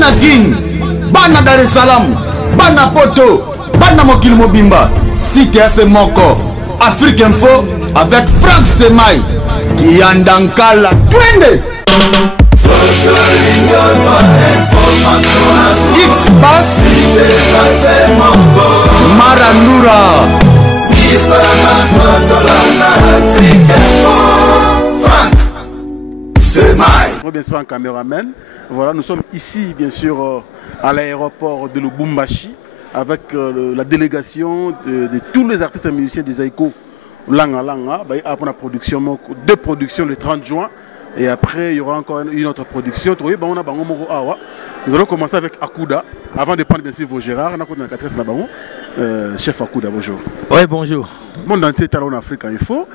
bana Guine, bana Dar es Salaam, bana Poto, bana Mokil Mobimba, Site FM Moko, Afrique Info avec Frank Semaï, Yandankala, Twende. X-Bass, Marandura. Bien sûr un caméraman. Voilà, nous sommes ici bien sûr à l'aéroport de Lubumbashi avec la délégation de tous les artistes et musiciens des Zaïko Langa Langa. Après la production, deux productions le 30 juin. Et après, il y aura encore une autre production. Nous allons commencer avec Akuda. Avant de prendre bien sûr vos Gérard, chef Akuda, bonjour. Oui, bonjour. Le monde entier est en Afrique, il faut.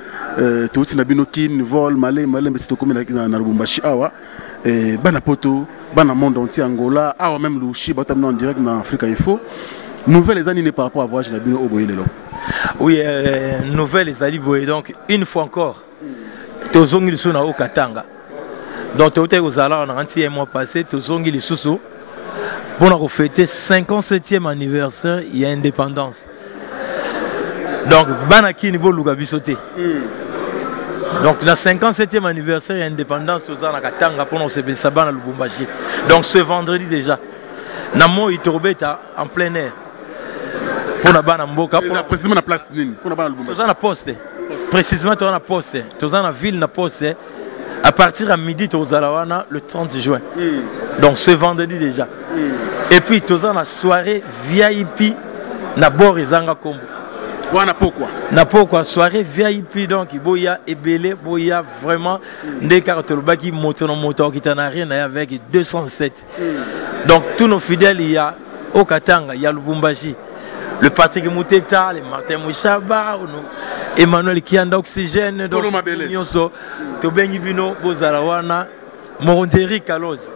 Tout le monde qui vol, Malais, mais c'est comme dans Lubumbashi. Et Banapoto, Banamonde entier, Angola, même Louchi, en direct dans Afrique, il faut. Nouvelles années par rapport à voyage de Bino Oboye. Oui, nouvelles années, donc une fois encore. Tozongi le sona au Katanga. Donc tu aux Zala, on a un mois passé, Tozongi le sous pour fêter 57e anniversaire, il y a indépendance. Donc Banaki niveau Lugabisoté. Donc le 57e anniversaire, il y a indépendance au Katanga pour nous se Sabana Lubumbashi. Donc ce vendredi déjà, Namo Itobeta en plein air. Pour la Bana Mboka. Précisément la place pour la Bana Lubumbashi. Tout ça poste. Précisément, tu as poste. Tu as la ville na poste. À partir à midi, tu as le 30 juin. Donc ce vendredi déjà. Et puis, tu as la soirée VIP na Borizanga Kombo. Pourquoi? Na pourquoi soirée VIP donc il y a Ebele, il y a vraiment des cartes qui moto qui t'en a rien avec 207. Donc tous nos fidèles il y a au Katanga, il y a Lubumbashi. Le Patrick Mouteta, le Martin Mouchaba, Emmanuel Kianda Oxygène, donc Nyonso, Tobengi Bino, Bozalawana, Moronderi Kalos.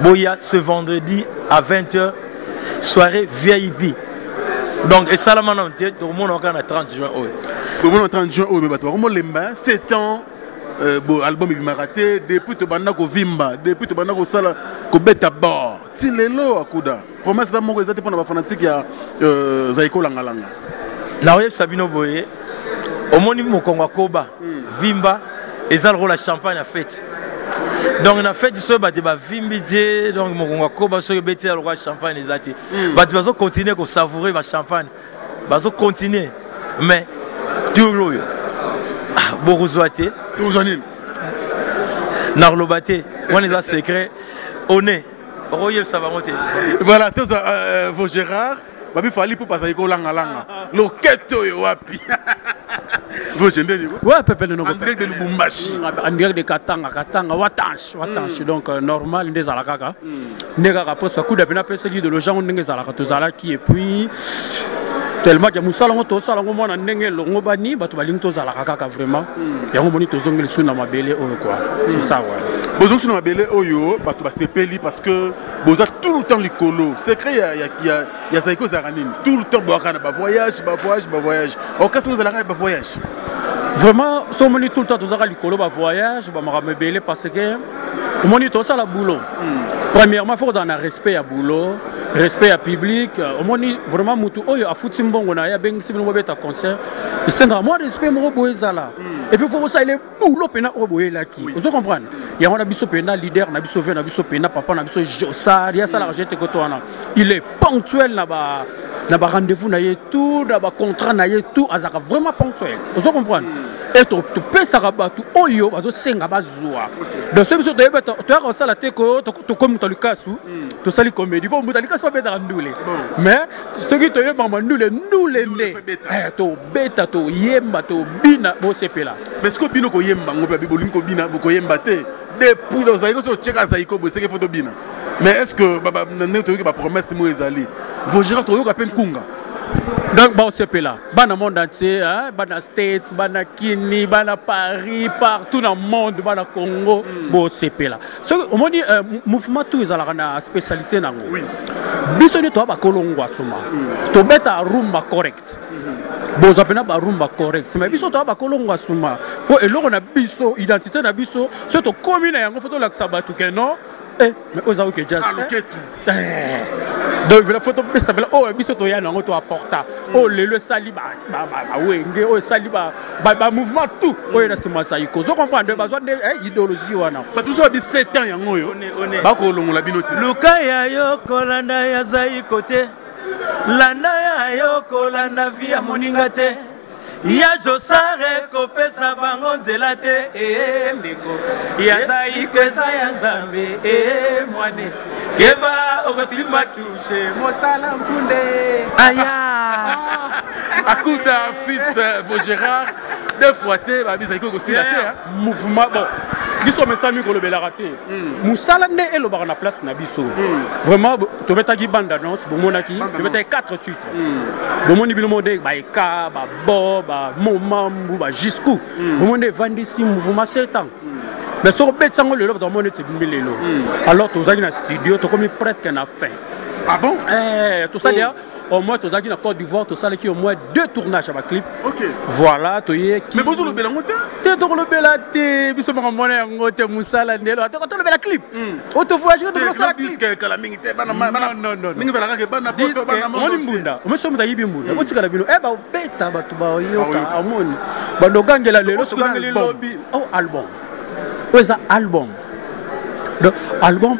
Boya ce vendredi à 20h, soirée VIP. Donc, et ça, là, maintenant, tout le monde est 30 juin. Tout le monde est 30 juin, mais 7 ans. Album il m'a raté depuis que tu vimba depuis que tu sala ko beta bord tilelo akuda promesse da moko ezate pona ba fanatique ya Zaïko Langa Langa na oye Sabino Boye omoni mokongo koba vimba ezal rola champagne à fête donc na fête so ba de ba vimbité donc mokongo koba so beti ya rola champagne ezate ba tu vas continuer ko savourer ba champagne bazo continuer mais toujours Borozouate, Narlobate, on les a secrets, on est, Royev ça va monter. Voilà, tous vos Gérard, il fallait pour passer au Langa Langa. Loketo Yoapi. Vous gênez, ouais, Pepe de Nogo. En direct de Lubumbashi. En direct de Katanga, Watanche, donc normal, des Alakaka. Nega pour ce coup de peine, celui de l'Ojan, on est Alaka, tous Alaki, et puis. Tellement que Moussalon, tout ça, on a n'engagé le Ngobani, bah tu vas l'intos à la caca vraiment. Et on monite aux ongles sous ma belle quoi. C'est ça, ouais. Bozong sous ma belle oyo, bah tu vas se payer parce que Boza tout le temps les colos. C'est créé, il y a Zaïko Zaranine. Tout le temps, bah voyage. Au cas où vous allez bah voyage. Vraiment, si on monite tout le temps, tous les colos, bah voyage, bah me belle parce que on monite tout ça la boulot. Premièrement, il faut donner respect à boulot. Respect à public, on dit vraiment mutu oyo a foutu mbongo na ya bengi si bino beta concert et c'est moi respect mo boezala et puis faut ça il est boulot pena oboyela ki vous comprenez il y a on a biso pena leader na biso ve na biso pena papa na biso Josa ya ça la jete ko toana il est ponctuel na ba rendez-vous na ye tout na ba contrat na ye tout azaka vraiment ponctuel vous comprenez et tu peux ça rabatu oyo bazo senga bazwa donc ce biso to beta to ya ça la teko to comme to lukasu to sali comédie bon mutalika mais ce qui te dit, nous les to beta to yemba to bina bo sepela. Mais ce que bino ko yemba ngoba bibolim ko bina ko yemba te depuis dans Zaïko so cheka Zaïko bo c'est que photo bina. Mais est-ce que baba ne to ba promesse mo ezali. Vos gérants to yo ka pen kunga. Donc bon sepela. Bana monde entier hein, bana States, bana Kini, bana Paris, partout dans le monde, bana Congo, bo sepela. Ce au moins mouvement tout ezala na spécialité nango. Oui. Biso ni to ba kolongwa suma. To beta rumba correct. Boza pena ba rumba correct. Mais biso to ba kolongwa suma. Faut eloko na biso identité na biso, surtout commune yango faut to la sabatu que non. mais aux autres que jazz. Donc la photo s'appelle oh biso to ya nango to apporta. Oh le sali ba wenge oh sali ba mouvement tout. Oh na sima saiko. Zo comprendre besoin de idéologie wana. Ba tout ça bi 7 ans yango yo. Ba ko longola binoti. Luka ya yo kolanda ya zaiko te. Landa ya yo kolanda via moninga te. Ya josare kopesa bango nzela te ndeko ya zaiko eza ya nzambe mwane keba okosimba touche mosala mpunde aya Akuda fit Vaugérard 2 fois te ba bisa ko sila te mouvement bon biso mesami ko lobela raté musala nde elobaka na place na biso vraiment to betaki bande annonce bomonaki to betaki 4 titres bomoni bino mode ba eka ba bo ba momambu ba jusqu'où bomonde vandisi mouvement 7 ans mais sur betsango lelo ba monde tsebilelo alors to zaki na studio to komi presque na fin. Ah bon? Tout ça d'ailleurs, au moins, tu as dit dans Côte d'Ivoire, tout ça, qui au moins 2 tournages à ma clip. Ok. Voilà, tu y es. Mais vous le bélangote? Tu es dans le bélaté, tu es dans le moussala, tu es dans le clip. On te voit, je te vois la clip. Non. On est mbunda. On est sur le mbunda. On est sur le mbunda. Eh, bah, bêta, bah, tu vas y aller. Amon. Bah, le gang est là, le lobby. Oh, album. Oui, ça, album. Donc, album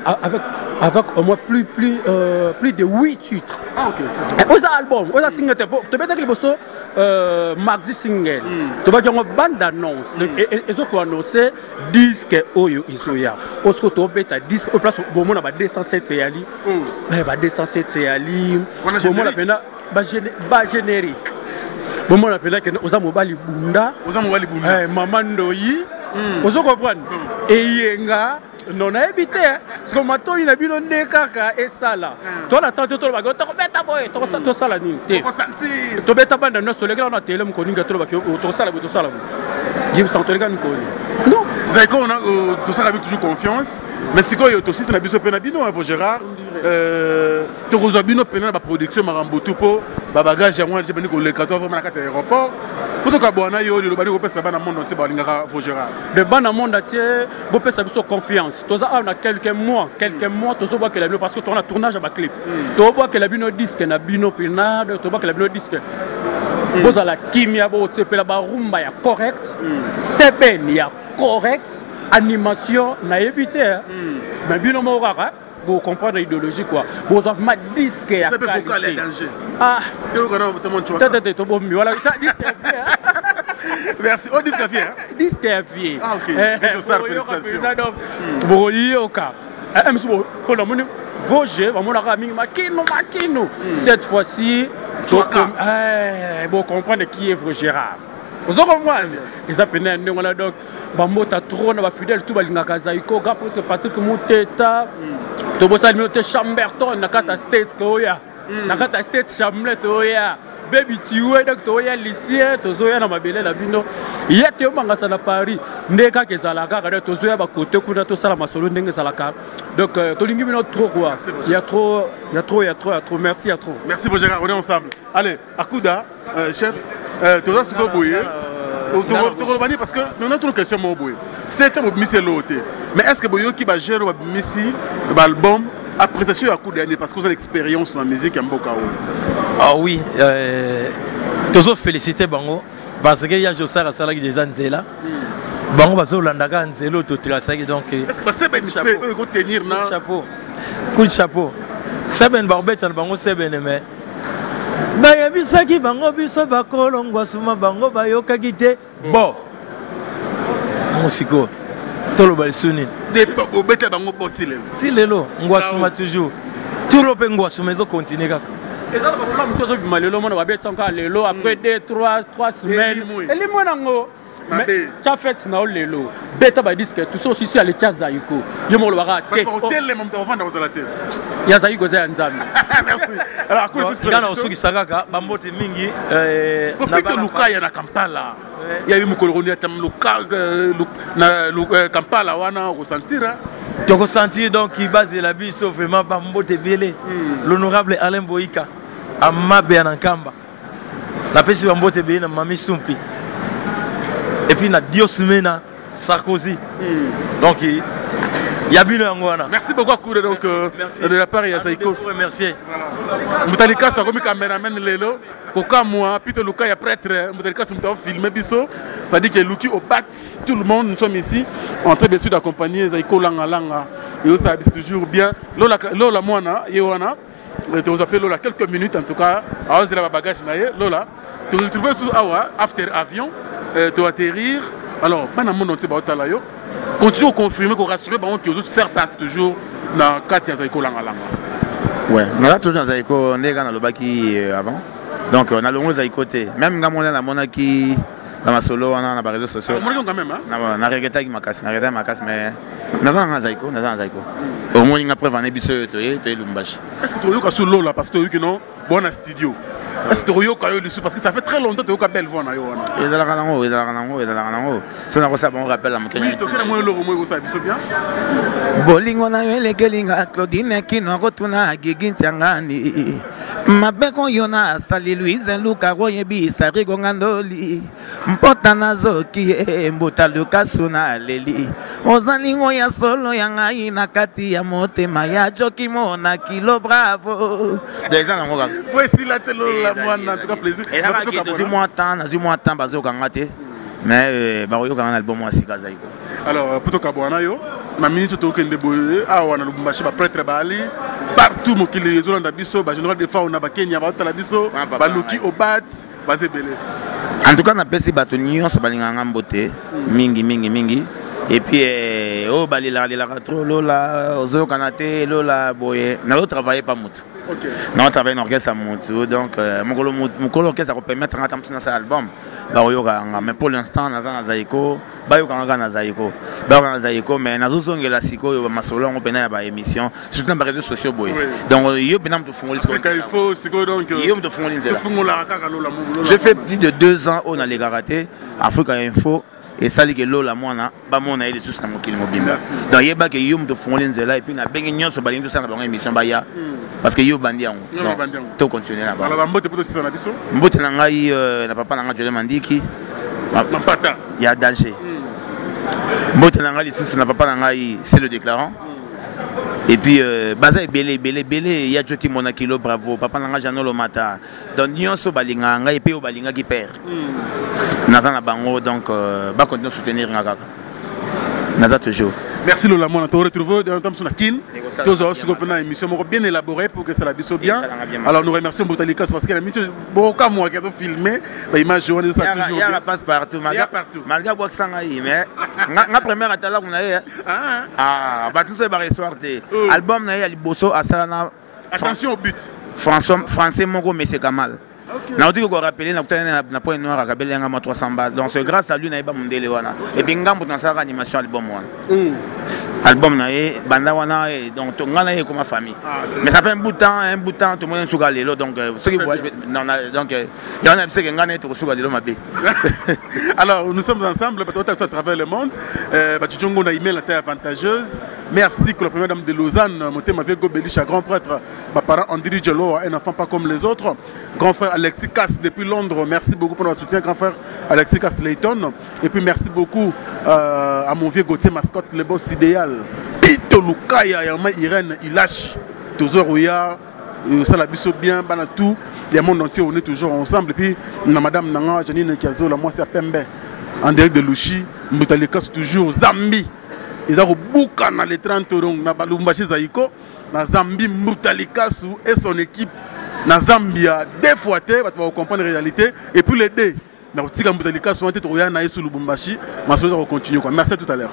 avec au moins plus de 8 titres. Ah ok, c'est ça. Aux albums, aux singles, tu peux dire que maxi single, tu vas dire une bande annonce, et tu peux annoncer disque Oyo Isoya. Au ce que tu as un disque, au place où on a 207 ali, 207 ali, on a peine bas générique. On a peine que aux amobali bunda, maman doyi, aux comprendre. Et yenga non a évité parce que maintenant il a vu le nez kaka et ça là toi la tante toi bago to beta boy to sala ni te to beta banda no solega na tele mo koninga to bakio to sala yim santo lega ni koni non Zaiko on a tout ça avec toujours confiance mais si quoi to système na biso pe na bino Vaugérard to rezo bino pe na ba production marambotu po ba bagage ya mwa je bani ko le 14 vraiment na kati aéroport pour to ka bona yo le bani ko pesa bana monde entier ba lingaka Vaugérard de bana monde entier bo pesa biso confiance to za on a quelques mois to zo ba que la bino parce que on a tournage à ba clip to bo que la bino disque na bino pinade to ba que la bino disque vous à la kimia bo tsepela ba rumba ya correct seben ya correct animation na éviter mais bino mo rara pour comprendre l'idéologie quoi vous avez ma disque ya qualité ah tu connais tout monde tu vois bon voilà disque merci on disque fier disque fier ah ok je sais félicitations bon yoka msubo kona moni Vosge va mon ami makino cette fois-ci bon comprendre qui est Vaugérard. Vous comprenez? Ils appellent nous donc bamota trop na ba fidèle tout balingaka zaiko gapote Patrick Muteta to bosa minote Chamberton na kata state koya na kata state Chamlet oya baby tiwe donc to ya lycée to zoya na mabele la bino yete yo mangasa na Paris ndeka kezalaka kada to zoya ba côté kuna to sala masolo ndenge zalaka donc to lingi bino trop quoi il y a trop merci à trop merci Vaugérard on est ensemble allez Akuda chef tu as ce que vous voyez parce que nous avons une question c'est un monsieur l'autre mais est-ce que vous qui va gérer l'album appréciation à coup d'année parce que vous avez l'expérience en musique en Bokao. Ah oui, toujours féliciter Bango parce que il y a Josar à Salaki déjà Nzela. Bango va sur l'Andaka Nzelo tout tracé donc. Est-ce que c'est ben peut tenir na chapeau. Coup de chapeau. C'est ben barbette en Bango c'est ben mais. Bayabisaki Bango biso bakolongwa suma Bango bayokaki te. Bon. Musiko. Tolo balsuni. Des bobete Bango potile. Tilelo ngwasuma toujours. Toujours pe ngwasuma zo continuer kaka. Et ça va pas chose malelo mona babet sanka lelo après 2-3 semaines. Eli mona ngo. Mais tu as fait na lelo. Beta ba disque tout ça aussi à l'état zaiko. Yo mo lo baka te. Hotel le monde vendre dans la tête. Ya zaiko za nzami. Merci. Alors à cause de ça. Kana osuki sakaka bambote mingi na ba Lukaya na Kampala. Il y a eu Mukoloni atam na Kampala wana ressentir. Tu as senti donc qu'il base la biso vraiment bambote belé. L'honorable Alain Boika Amabe Anankamba. La pesi bambote belé na Mami Sumpi. Et puis na Diosmena Sarkozy. Donc Yabino Angwana. Merci beaucoup à Kouré donc de la part de Zaiko. Merci. Moutalika ça comme caméraman lelo. Pourquoi moi Peter Luka ya prêtre Moutalika ça m'a filmé biso. Ça dit que Luki au bat tout le monde nous sommes ici en train bien sûr d'accompagner Zaiko Langa Langa. Et ça c'est toujours bien. Lola Moana Yewana. Tu vous appelez Lola quelques minutes en tout cas. À cause de la bagage naie Lola. Tu te retrouves sous Awa after avion. Tu atterrir. Alors, pendant mon entier Baotalayo. Continue à confirmer, qu'on rassure, qu'ils vont faire partie toujours dans le cadre de Zaiko Langa Langa. Ouais, on a toujours dans Zaiko, on est dans le baki avant. Donc on a le mot Zaiko. Même quand on est dans qui dans ma solo, on a des réseaux sociaux. On a quand même, hein? On a regretté ma casse, mais on a dans Zaiko, on a dans Zaiko. Au moins, on a prévu un épisode de Lumbashi. Est-ce que tu as eu un solo là parce que tu as eu que non, bon studio? Est-ce que tu as eu un solo parce que ça fait très longtemps que tu as eu une belle voix? Et dans la Ranango, et dans la Ranango, et dans la Ranango. Si on a ça, on rappelle à mon oui, tu as eu le ça bien. Bolingo na yele kelinga Claudine kino rotuna gigintiangani mabeko yona sali Louise Luka royebi sarigo ngandoli mpota nazoki mbuta Lucas na leli ozalingo ya solo yanga ina kati ya motema ya joki mona kilo bravo déjà na ngoka voici la télé la moine en tout cas plaisir et ça va qui tout moi temps bazo kangate mais ba yo kanga album wa sika zaiko. Alors pour toi Kabwana yo ma minute to kende boye awa na Lubumbashi ba prêtre bali partout mokili ezolanda biso ba général de fauna ba Kenya ba tala biso ba Luki Obat ba Zebele. En tout cas na pesi bato nyonso balinganga mbote mingi et puis oh balila trop lola ozo kanate lola boye na lo travailler pas mutu. OK. Na on travaille en orchestre mutu donc mon orchestre ça permettre de rentrer dans cet album. Mais pour l'instant, nous avons Zaiko, mais nous avons la Siko, on a une émission, surtout dans les réseaux sociaux. Donc, il faut je fais plus de 2 ans au Karaté, Africa Info. Et ça, c'est que l'eau, moi, on a des sous dans mon kilomobile. Donc, il y a des gens qui font les là et puis, il y a des gens qui font une émission. Parce que yo bandi yango. To continuer là-bas. Alors mbote poto sisa na biso. Mbote na ngai na papa na ngai Jolé Mandiki. Mampata. Il y a danger. Mbote na ngai ici na papa na ngai c'est le déclarant. Et puis baza belé il y a Joki mona kilo bravo papa na ngai Janolo Mata. Donc nyonso balinga ngai et puis o balinga qui perd. Naza na bango donc ba continuer soutenir ngaka. Nada toujours. Merci Lola, on te retrouve dans la Kin. Tous aussi une émission bien élaborée pour que ça la bise bien. Alors nous remercions Boutalikas parce qu'elle a mis beaucoup de mois qui ont filmé. L'image jaune ça toujours. Il y a passe partout. Malgré que ça mais la première atala on a bah tout ça va histoire de album na ya liboso asana. Attention au but. Français Mongo mais c'est Kamal. On a dit qu'on rappelait na point noir à Kabel ngama 300 balles. Donc c'est grâce à lui na ba mundele wana. Et puis ngambo dans sa animation album wana. Album na e banda wana donc to ngana e comme famille. Mais ça fait un bout de temps tout le monde souga lelo donc ceux qui voient donc il y en a qui que ngana to souga lelo mabé. Alors nous sommes ensemble à travers le monde. Batidjongo na email la terre avantageuse. Merci que la première dame de Lausanne Motema Viego Belisha grand prêtre ma parent Andri Jelo un enfant pas comme les autres. Grand frère Alexis Cass depuis Londres, merci beaucoup pour notre soutien, grand frère Alexis Cass Layton. Et puis merci beaucoup à mon vieux Gauthier mascotte, le boss idéal. Pito Lukaya, Irène, il lâche. Toujours où il y a, ça la biso bien, tout. Le monde entier, on est toujours ensemble. Et puis, madame Nanga, Janine Kiazo, la moi c'est Pembe, en direct de Luchi, Moutalika, toujours Zambi. Ils ont beaucoup dans les 30 euros, na Balumbashi Zaiko, na Zambi Moutalika et son équipe. Na Zambia, deux fois, tu vas comprendre la réalité. Et puis les deux, na Tika Moutalika, soit tu regardes na Yesu Lubumbashi, ma chose va continuer. Merci à tout à l'heure.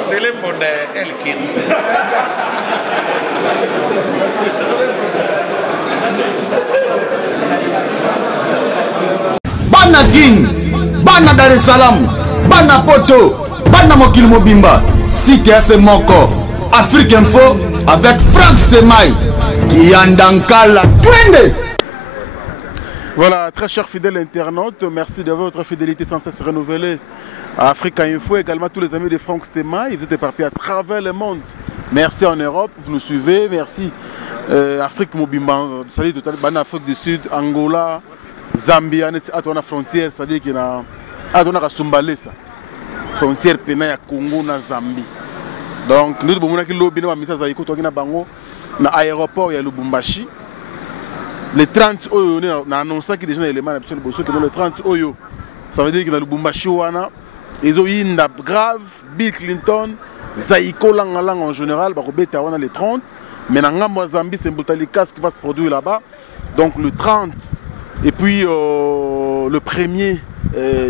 C'est le monde king bana Dar es Salaam bana poto bana mokili mobimba site FM moko Afrique Info avec Franck Semai Kiyandankala twende. Voilà, très chers fidèles internautes, merci de votre fidélité sans cesse renouvelée à Africa Info, également tous les amis de Franck Semai, vous êtes éparpillés à travers le monde. Merci en Europe, vous nous suivez, merci Afrique Mobimba, c'est-à-dire toute Afrique du Sud, Angola, Zambie, à la frontière, c'est-à-dire qu'il y a la frontière pénale à Congo, na Zambie. Donc nous devons dire que l'objet de la Zaïko, dans l'aéroport, il y a Lubumbashi. Les 30 Oyo, on a annoncé qu'il y a déjà un élément absolument le 30 Oyo. Ça veut dire que dans Lubumbashi, ils ont eu grave, Bill Clinton, Zaïko lang en général, on a les 30. Mais dans Zambie, c'est Mboutalikas qui va se produire là-bas. Donc le 30 et puis le 1er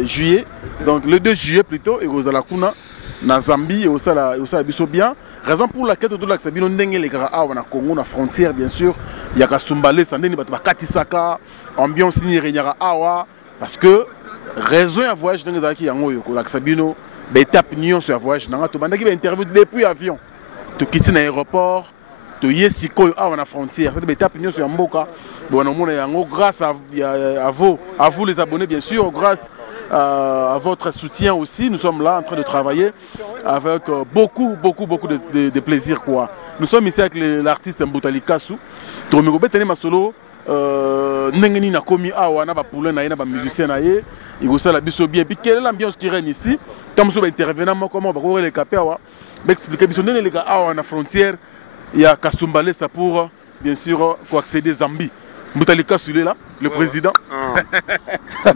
juillet, donc le 2 juillet plutôt, et vous allez na Zambie et aussi à bien. Raison pour laquelle tout là que c'est bien les gars na Congo na frontière bien sûr, il y a Kasumbalé sandeni ba katisaka ambiance ni renyara awa parce que raison à voyage dans qui yango yo la sabino ba étape nion sur voyage na to bandaki ba interview depuis avion to quitter l'aéroport to yesiko awa na frontière c'est ba étape nion sur mboka bon on yango grâce à vous les abonnés bien sûr, grâce à votre soutien aussi, nous sommes là en train de travailler avec beaucoup de plaisir quoi. Nous sommes ici avec l'artiste Mboutali Kassou. Tomiko betene masolo ndengeni na komi awa na ba poule na ba musicien na ye, il go sala biso bien. Puis quelle est l'ambiance qui règne ici? Comme so ba intervenant comment ba ko les capé awa, ba expliquer biso ndenge les gars awa na frontière, il y a Kasumbalé ça pour bien sûr pour accéder à Zambie. Mboutali Kassou est là, le président.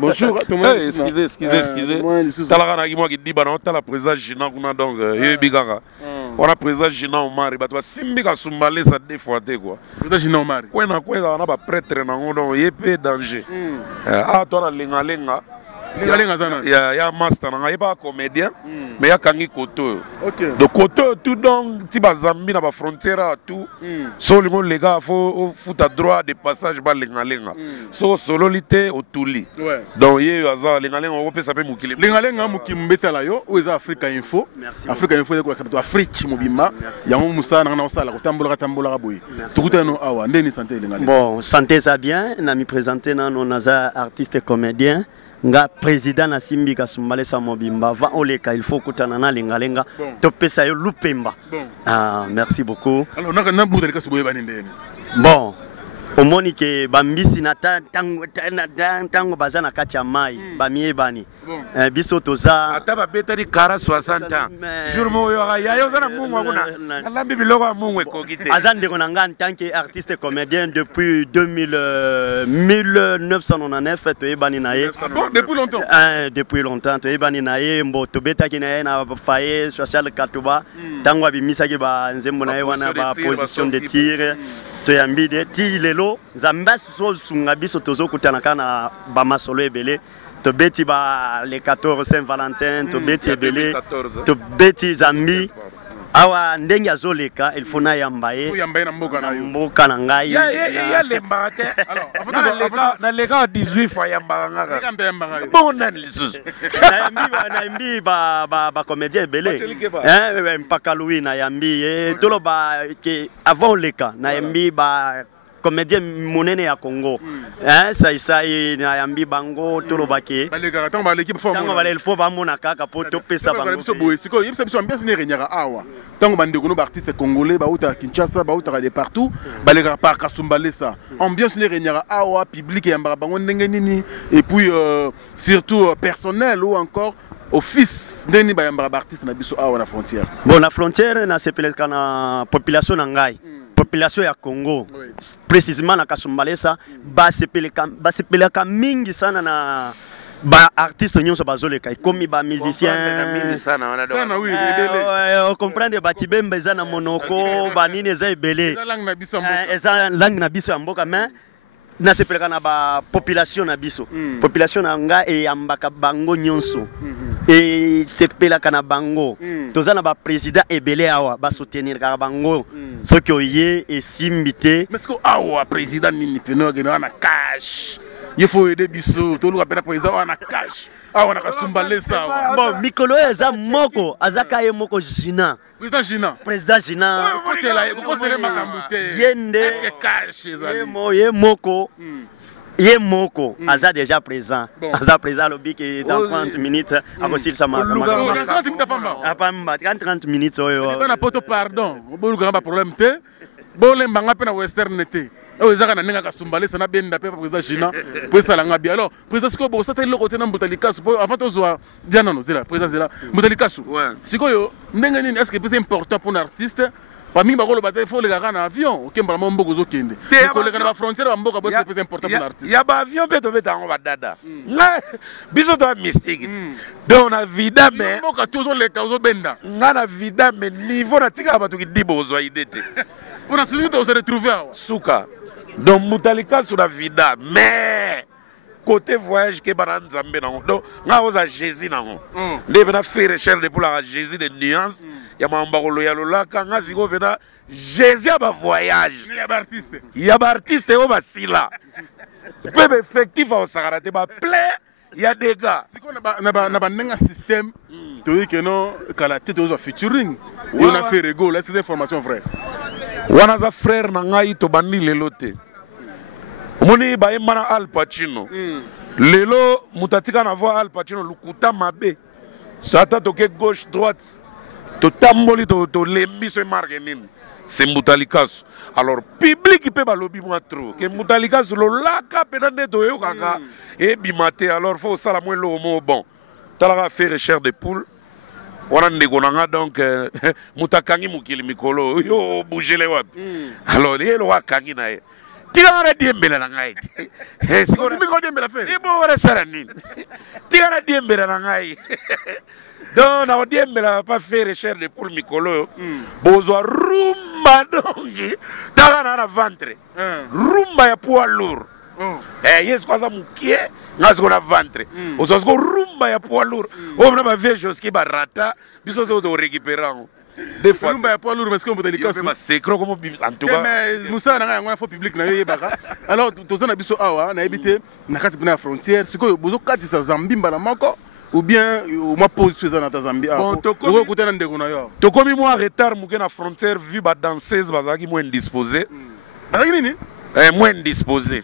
Bonjour, excusez. Talagana qui moi qui dit bah non, t'as la présence Gina kuna donc bigara. On a présence Gina Omar, bah toi simbi Kasumbalé ça défoité quoi. Présence Gina Omar. Quoi on a pas prêtre na ngono yepé danger. Ah toi na lenga. Il y a un master, il n'y a pas un comédien, mais il y a un koto. Donc koto, tout donc, si tu Zambie dans la frontière, tout, seulement les gars, il faut foutre droit de passage par les Ngalenga. Solo lité au Touli. Donc il y a les Ngalenga, on peut s'appeler Moukili. Les Ngalenga, Moukili Layo, où est Africa Info? Africa Info, c'est quoi? C'est Afrique Mobimba. Il y a un Moussa, il y a un Sala, Tambola Raboui. Tout est en Awa, Ndeni santé les Ngalenga. Bon, santé ça bien, on a mis présenté nos artistes et comédiens. Nga président na Simbi Kasumbalé sa Mobimba va oleka il faut kutana na lenga to pesa yo lupemba. Ah merci beaucoup. Alors na Mboutali Kassou boye bani ndeni. Bon omoni ke bambisi na tango bazana kati ya mai bamie bani biso toza ata ba betari kara 60 ans jour mo yo ya yo zana mungu kuna alambi biloko mungu ekokite azande ko nanga en tant qu'artiste comédien depuis 1999 to ebani na ye depuis longtemps depuis longtemps to ebani na ye mbo to betaki na ye na faye social katuba tango abimisa ke ba nzembo na ye wana ba position de tir to yambide ti lelo Zambas so sunga biso tozo kutana kana ba masolo ebele to beti ba le 14 Saint-Valentin to beti ebele to beti Zambi awa ndenge azoleka il faut na yambaye na mboka na yo mboka na ngai ya lemba te alors na lega 18 fois yamba ngaka bon nani lisusu na yambi ba comédien ebele mpaka Louis na yambi tolo ba ke avant leka na yambi ba comédien monene ya Congo ça na yambi bango tolo bake baleka tango baleki tango balel fo ba mona kaka po to pesa bango biso boye siko yebisa biso ambiance ne renyaka awa tango bandeko no ba artiste congolais ba uta Kinshasa ba uta de partout baleka par Kasumbalé ça ambiance ne renyaka awa public ya bango ndenge nini et puis surtout personnel ou encore office ndeni ba yamba artiste na biso awa na frontière. Bon la frontière na sepeleka na population na ngai population ya Congo précisément na Kasumbalé ça ba sepeleka mingi sana na ba artiste nyonso bazoleka komi ba musicien sana oui on comprendre ba tibembe eza na monoko ba nini eza ebele eza langue na biso ya mboka mais na sepeleka na ba population na biso population na nga e yambaka bango nyonso et sepelaka na bango toza na ba président ebele awa ba soutenir ka bango soki oye e simbité mais ce que awa président nini peno gena na cash il faut aider biso to lu apena président on a cash on a kasumbalé ça bon mikolo eza moko azaka ye moko Jina président Jina côté là ko sele makambu te yende est-ce que cash ezali ye moko aza déjà présent aza présent lobi que dans 30 minutes akosil sama 30 minutes apamba 30 minutes oyo bana poto pardon boluka ba problème te bolemba nga pe na western te o ezaka na ninga kasumbalé sana benda pe président Jina pour ça la ngabi alors président siko bo sata loko te na Mbutalikasu avant to zwa diana no zela président zela Mbutalikasu siko yo ndenge nini est-ce que c'est important pour un artiste parmi bakolo bataille faut les gars en avion okembala mboko zo kende ko le kana frontière mboka bo c'est important pour l'artiste ya ba avion pe to beta ngo badada biso to mystique donc na vida mais mboka toujours les causes benda ngana vida mais niveau na tika ba to ki dibo zo idete on a suivi to se retrouver suka donc Mbutalikasu na vida mais côté voyage que bananzambe nango donc nga oza Jésus nango ndebe na faire recherche de pour la Jésus de nuance ya mambakolo ya lolaka nga siko pena Jésus ba voyage ya ba artiste o basila peu effectif au sakarate ba play ya des gars siko na ba nenga système to que non kala tete oza featuring on a fait rigolo là c'est information frère wana za frère na ngai to bandi lelo te moni ba mana Al Pacino lelo mutatika na voir Al Pacino lukuta mabe sata toke gauche droite to tamboli to lembi so marque nini c'est Mbutalikasu alors public peut balobi moi trop que Mbutalikasu lo laka penande to yo kaka et bimate alors faut sala moi lo mo bon talaka faire recherche de poule wana ndeko nanga donc mutakangi mukili mikolo yo bougele wapi alors yelo wakangi na ye tigara diembela na ngai siko miko diembela faire ibo wala sarani tigara diembela na ngai donc na diembela pas faire recherche de pour mikolo bozwa rumba dongi tagana na ventre rumba ya poids lourd yes kwa za mukie ngazo na ventre ozo rumba ya poids lourd o na ba vieux qui ba rata biso zo to récupérer des fois rumba ya poids lourd parce que Mbutalikasu ba secret comme en tout cas mais musa na ngana fo public na yo baka alors tozana biso awa na ebité na kati na frontière siko bozo kati sa Zambie mbala moko ou bien moi position na Zambie bon toko kutana ndeko na yo tokomi moi retard muke na frontière vu ba danseuse bazaki moins indisposé avec nini moins indisposé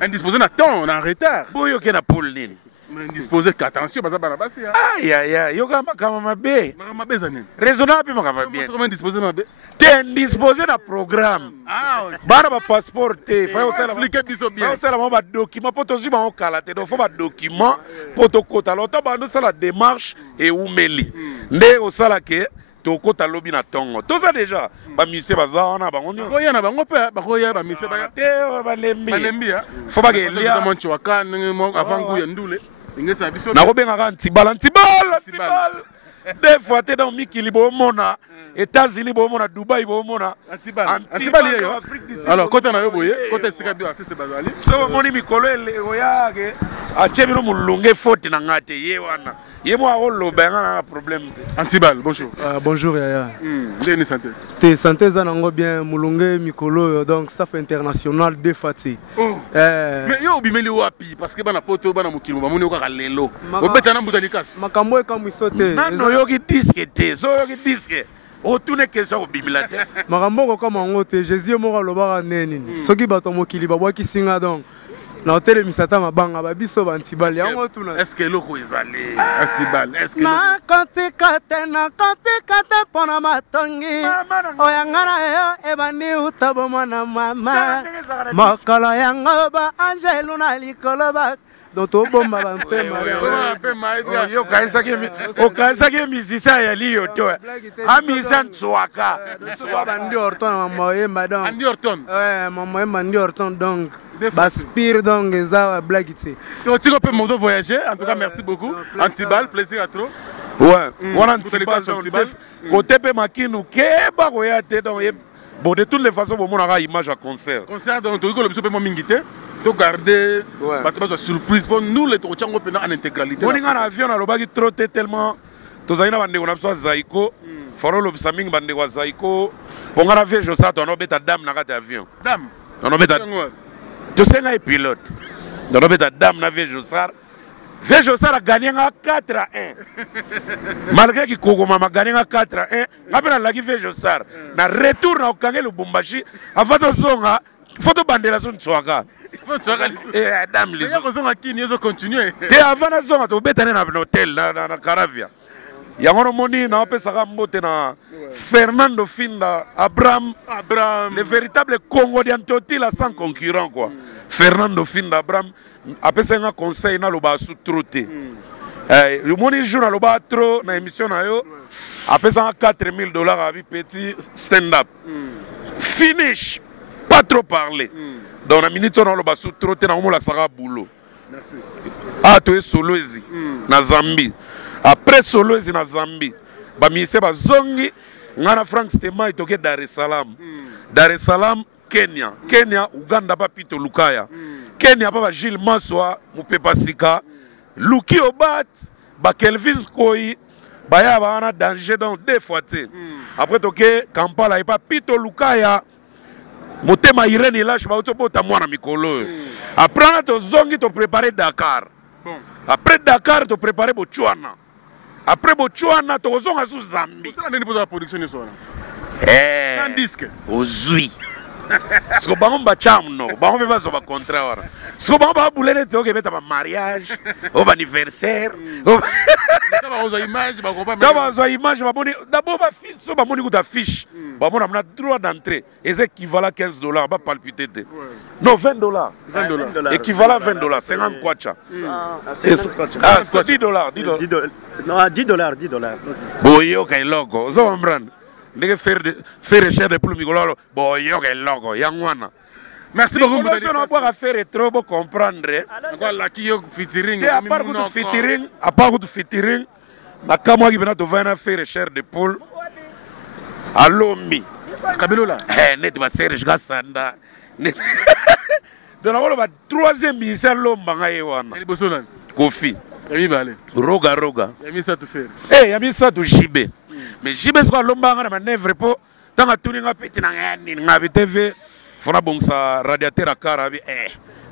indisposé na temps on est en retard boyo ke na pole nini indisposé attention baza bana basi aïe aïe aïe yo kama kama mabe zanene raisonnable makama bien comment indisposé mabe t'es indisposé na programme bana ba passeport te fa yo sala expliquer biso bien fa yo sala ba document poto zuba on kala te do fa ba document poto kota lo ta ba no sala démarche et umeli nde o sala ke to kota lobi na tongo to ça déjà ba mise baza wana bango nyo koya na bango pe ba koya ba mise ba te ba lembi faut ba ke lia moncho wakana avant ya ndule ingesa biso na ko benga ka ntibala des fois te dans mikili bo mona États-Unis bo mona Dubai bo mona antibali yo alors côté na yo boye côté sika bio artiste bazali so moni mikolo ele oyage a chebino mulunge faute na ngate ye wana ye mo awolo benga na problème antibal bonjour bonjour yaya ni santé te santé za nango bien mulunge mikolo donc staff international de fati mais yo bimeli wapi parce que bana poto bana mukilo ba moni okaka lelo obeta na Mbutalikasu makambo e kamu isote nano yoki disque te so yoki disque otune question obimila te makambo ko kama ngo te Jésus mo kalobaka neni soki bato mokili babwaki singa donc na hotel misata mabanga babiso bantibali yango tuna est-ce que loko ezali antibal est-ce que na kontikate pona matongi oyangana yo ebandi utabo mwana mama makala yango ba angelu na likolo ba Doto bomba bampema yo kaisa ke musicien ya liyo to amisa nswaka bandi orton moyemba donc andi orton moyemba andi orton donc baspire donc eza blague ti to tiko pe mozo voyager en tout cas merci beaucoup Antibal plaisir à trop ouais wana Antibal côté pe makinu keba ko ya te donc bon de toutes les façons bon on image à concert donc to ko le biso pe mo mingité to garder bato surprise pour nous les tochango pena en intégralité on a avion na lobaki trotter tellement tozaina bande on a besoin Zaiko faro lo saming bande wa Zaiko ponga na vie josa to no beta dame na kati avion dame on beta to senga pilote Donc on dame na Vejossar. Vejossar a gagné 4-1. Malgré qu'il a gagné 4-1, après la Vejossar, na retour na Okangé Lubumbashi, avant de zonga, photo bandela son tswaka. Et dame les autres continuer. Et avant la zone, tu es dans un hôtel, dans Caravia. Il y a un moment où Fernando Finda, Abraham, le véritable Congo d'Antiotie, sans concurrent. Quoi. Fernando Finda, Abraham, après ça, il y a un conseil dans le bas sous-trouté. Le monde joue dans le bas trop, dans l'émission, après ça, $4,000 à petit stand-up. Finish, pas trop parler. Dans la minute, on a le bas sous-trouté, on a le boulot. Merci. Ah, tu es Solwezi, na Zambie. Après Solwezi na Zambie, bamise bazongi, ngana Frank Stema itoke Dar es Salaam. Dar es Salaam, Kenya. Kenya, Uganda pa Pito Lukaya. Kenya pa Gilles Maswa, Mupepa Sika. Luki Obat, ba Kelvis Koi, baya ba ana danger dans 2 fois. Après toke Kampala et pa Pito Lukaya. Motema Irene lâche ba otopo ta mwana mikolo. Après to zongi to préparer Dakar. Bon. Après Dakar to préparer Botswana. Après Botswana to zonga sous Zambie. Vous avez une production de ça. Un disque. Ozui. Parce que bango ba chamno, bango be bazo ba contrat ora. Parce que bango ba boulene te oke beta ba mariage, au anniversaire. D'abord aux images, ba comprendre. D'abord aux images, ba boni, d'abord ba fiche, so ba moni ko ta fiche. Ba mona na droit d'entrée. Et c'est équivalent $15 ba palpiter te. Non, $20. $20. Équivalent $20, 50 kwacha. Ah, $10. Non, $10. Boyo kay logo, zo comprendre. Ndenge faire cher de plus migolo, boyo kay logo, yangwana. Merci beaucoup. Si on a pas faire trop pour comprendre. Voilà qui est featuring. À part que featuring, à part que featuring, na kama qui bena to vana faire cher de poule. À Lombi. Kabelo là. Net ba Serge Gassanda. Donc on va troisième ministère Lomba ngai wana. Il bosse là. Kofi. Yami balé. Roga. Yami ça te faire. Yami ça to JB. Mais JB soit Lomba ngana manevre po. Tanga tuninga peti na ngani ngabi TV. Fona bongsa radiateur à Karabi.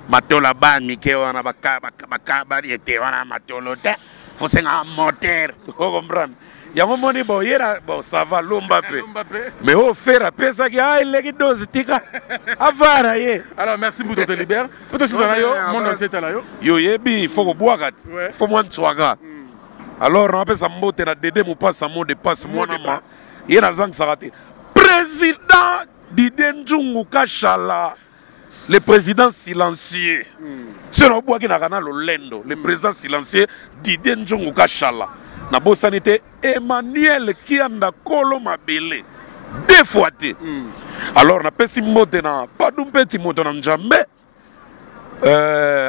Mateo la ban mike wana bakaba yete wana Mateo lote. Faut c'est un moteur. Vous comprenez? Il y a un moment bon ça va Lombape. Mais au faire à pesa qui a les doses tika. Avara ye. Alors merci beaucoup te libère. Peut-être que ça yo monde entier là yo. Yo yebi faut ko boagat. Faut moins tsoaga. Alors on appelle ça mbote na Dédé mo passe mot de passe moi na ma. Yena zang sarate. Président Didier Ndjungu Kashala. Le président silencieux. C'est un bois qui n'a rien lendo. Le président silencieux Didier Ndjungu Kashala. Na bo sanité Emmanuel Kianda Kolo Mabele 2 fois. Alors na pesi mote na pas d'un petit moto na Njambe.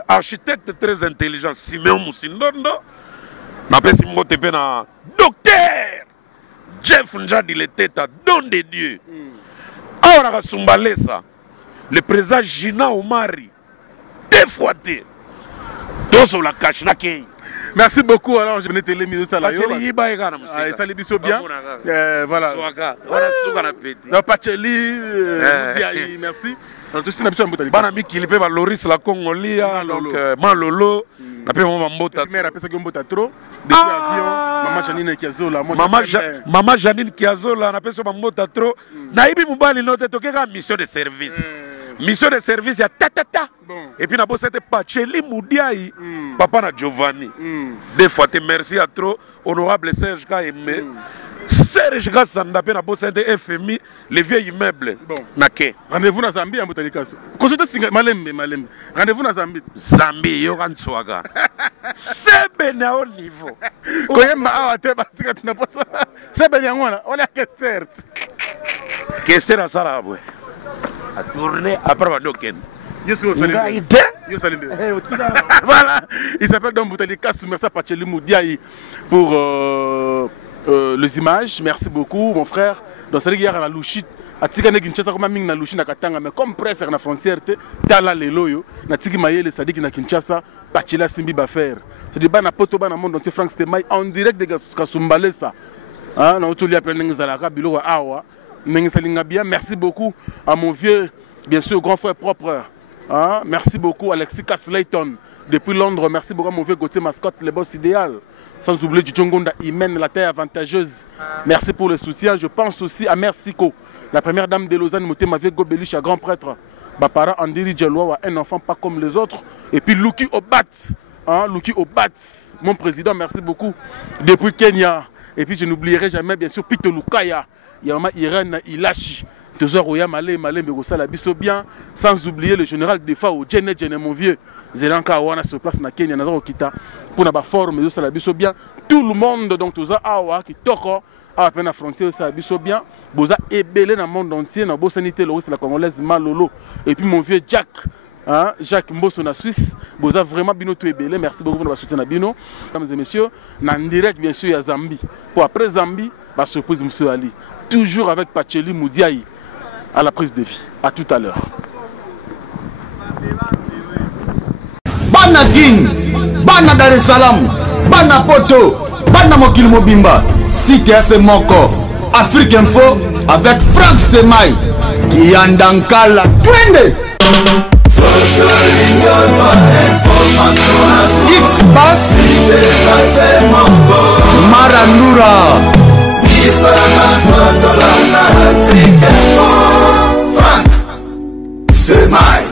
Architecte très intelligent Simeon Musindondo. Na pesi mote pe na docteur Jeff Njadi le tête don de Dieu. Alors na Sumbalesa le président Gina Omari 2 fois. Dos sur la cache na kei. Merci beaucoup. Alors, je venais te les minutes à la yo. Salut bien. Voilà. Non, Pacheli, merci. Alors, tout ce qui est Banami Kilipe, Loris la Congolia, donc Malolo, après mon mbota. Mère après ça que mbota trop. Depuis avion, maman Janine Kiazola, maman Janine Kiazola, après ça mbota trop. Naibi Mubali note tokeka mission de service. Mission de service, il y a ta. Et puis, nous avons Pacheli Moudiaï, papa na Giovanni. 2 fois, merci à trop, honorable Serge Kaimé. Serge Gassanda, nous avons FMI, les vieux immeubles. Rendez-vous dans Zambie, à Moutalikas. Consultez Malembe. Rendez-vous dans Zambie. Zambie, Yoran Swaga. C'est bien à haut niveau. C'est bien, on est à Kester. Kester à Saraboué. À tourner après Wadoken. Voilà, il s'appelle donc Boutali Kassou. Merci à Pacheli Moudiaï pour les images. Merci beaucoup, mon frère. Donc, c'est hier à la Louchite. À Tigane Kinshasa, comme Ming na Louchite na Katanga, mais comme presse à la frontière, Tala Leloyo, na Tigi Mayele Sadik na Kinshasa, Pachela Simbi Bafer. C'est du ban à Potoba na monde entier, Frank Stemaï, en direct de Kasumbalesa. Hein, na Otolia Prenengzalaka, Bilo Awa. Merci beaucoup à mon vieux, bien sûr, grand frère propre, Hein? Merci beaucoup Alexis Caslayton depuis Londres. Merci beaucoup à Mauvais Gauthier Mascotte, le boss idéal. Sans oublier Djongonda Imen, la terre avantageuse. Merci pour le soutien. Je pense aussi à Mersiko, la première dame de Lausanne, Mouté Mavé Gobelich, grand prêtre. Bapara Andiri Djeloua, un enfant pas comme les autres. Et puis Luki Obat, hein? Luki Obat, mon président, merci beaucoup. Depuis Kenya. Et puis je n'oublierai jamais bien sûr Pito Lukaya, Yama Irène Ilachi. Sans oublier le général de Fao, Djene mon vieux, Zelanka Awana sur place na Kenya, Nazaro Kita, pour la forme, bien. Tout le monde, donc, tous Awa qui toko, à peine la frontière, ça a bien. Boza ébélé dans le monde entier, dans la sanité, la congolaise Malolo. Et puis mon vieux Jack, hein, Jacques Mbosso na Suisse, Boza vraiment bino tout ébélé. Merci beaucoup pour votre soutien à Bino. Mesdames et messieurs, en direct, bien sûr, il y a Zambie. Pour après Zambie, la surprise, M. Ali. Toujours avec Pacheli Moudiaï. À la prise de vie. À tout à l'heure. Bana Guine, Bana Dar es Salaam, Bana Poto, Bana Mokil Mobimba, CTF Moko, Afrique Info avec Franck Semaï, Kiandankala, Twende. X-Bass,